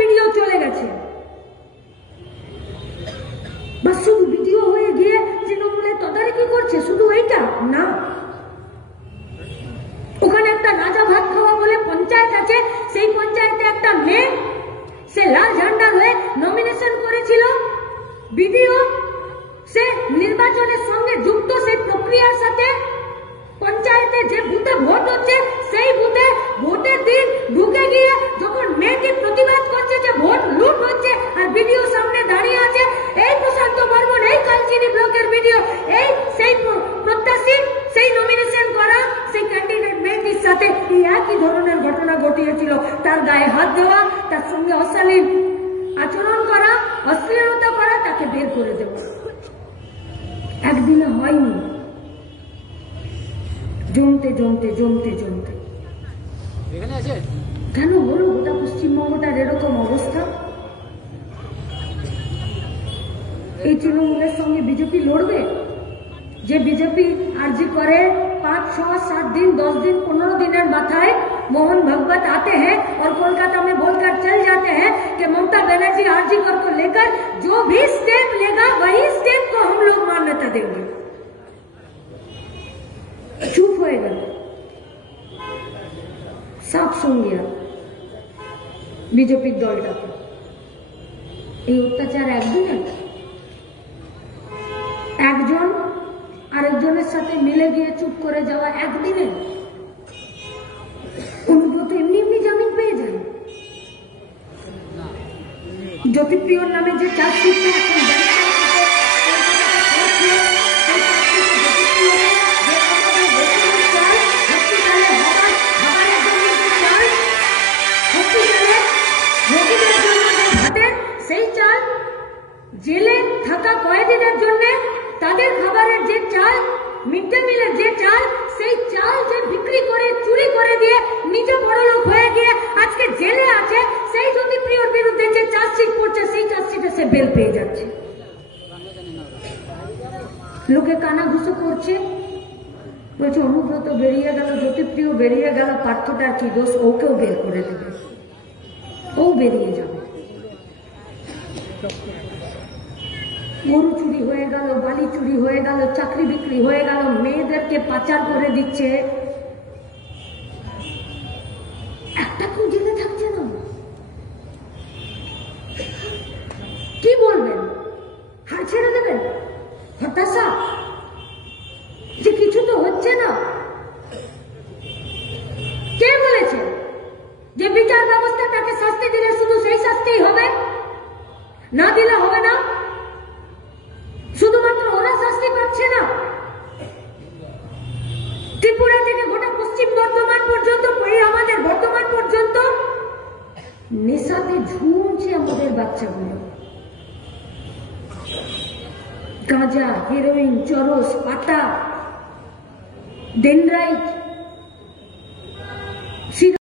Video চলে গেছে। বা শুধু ভিডিও হয়ে গিয়ে তৃণমূলের তদারকি করছে, শুধু এইটা না, ওখানে একটা রাজা ভাত খাওয়া বলে পঞ্চায়েত আছে, সেই পঞ্চায়েতে একটা মেয়ে সে লাল ঝান্ডার হয়ে নমিনেশন করেছিল, ভিডিও সে নির্বাচনের সঙ্গে যুক্ত, সেই প্রক্রিয়ার সাথে পঞ্চায়েতে যে বুথে ভোট হচ্ছে সেই বুথে ভোটের দিন ঢুকে গিয়ে যখন মেয়েটি প্রতিবাদ করছে যে ভোট লুট হচ্ছে আর ভিডিও সামনে দাঁড়িয়ে আছে, এই প্রশান্ত বর্মন, এই কালচিনি ব্লকের ভিডিও, এই সেই প্রত্যাশী, সেই নমিনেশন করা সেই ক্যান্ডিডেট মেয়েটির সাথে এই একই ধরনের ঘটনা ঘটিয়েছিল। তার গায়ে হাত দেওয়া, তার সঙ্গে অশালীন আচরণ করা, অশ্লীলতা করা, তাকে বের করে দেওয়া একদিনে হয়নি, জমতে জমতে জমতে জমতে কেন হলো গোটা পশ্চিমবঙ্গটার এরকম অবস্থা? এই তৃণমূলের সঙ্গে বিজেপি লড়বে? যে বিজেপি आरजी করে 5, 6, 7 दिन, 10 दिन, 15 दिनर माथाए मोहन भगवत आते हैं और कोलकाता में बोलकर चल जाते हैं कि ममता बनर्जी आरजी कर को लेकर जो भी स्टेप लेगा वही स्टेप को हम लोग मान्यता देंगे। चुप হয়ে গেল, সব শুনিয়া বিজেপির দলটাকে। এই অত্যাচার একদিনে একজন আরেকজনের সাথে মিলে গিয়ে চুপ করে যাওয়া একদিনে? অনুব্রত এমনি এমনি জামিন পেয়ে যায়? জ্যোতিপ্রিয়র নামে যে চার্জশিট সেই চাল জেলে থাকা কয়েদিনের জন্য তাদের খাবারের যে চাল, মিড ডে মিলের যে চাল, সেই চাল যে বিক্রি করে চুরি করে দিয়ে নিজে বড়লোক হয়ে গিয়ে আজকে জেলে আছে, সেই জ্যোতিপ্রিয়র বিরুদ্ধে যে চার্জশিট করছে সেই চার্জশিটে সে বেল পেয়ে যাচ্ছে। লোকে কানাঘুষো করছে, বলছে অনুব্রত বেরিয়ে গেল, জ্যোতিপ্রিয় বেরিয়ে গেল, পার্থটার কি দোষ, ওকেও বের করে দেবে, ও বেরিয়ে যাবে। গরু চুরি হয়ে গেল, বালি চুরি হয়ে গেল, চাকরি বিক্রি হয়ে গেল, মেয়েদেরকে পাচার করে দিচ্ছে, একটা কেউ জেলে থাকছে না। কি বলবেন? হাল ছেড়ে দেবেন? হতাশা যে কিছু তো হচ্ছে না। কে বলেছে যে বিচার ব্যবস্থা তাকে শাস্তি দিলে শুধু সেই শাস্তিই হবে, না দিলে হবে না? শুধুমাত্র ওরা শাস্তি পাচ্ছে না, ত্রিপুরা থেকে গোটা পশ্চিম বর্ধমান পর্যন্ত, আমাদের বর্ধমান পর্যন্ত নেশাতে ঝুমছে আমাদের বাচ্চাগুলো। গাঁজা, হেরোইন, চরস, পাতা, ডেনড্রাইট,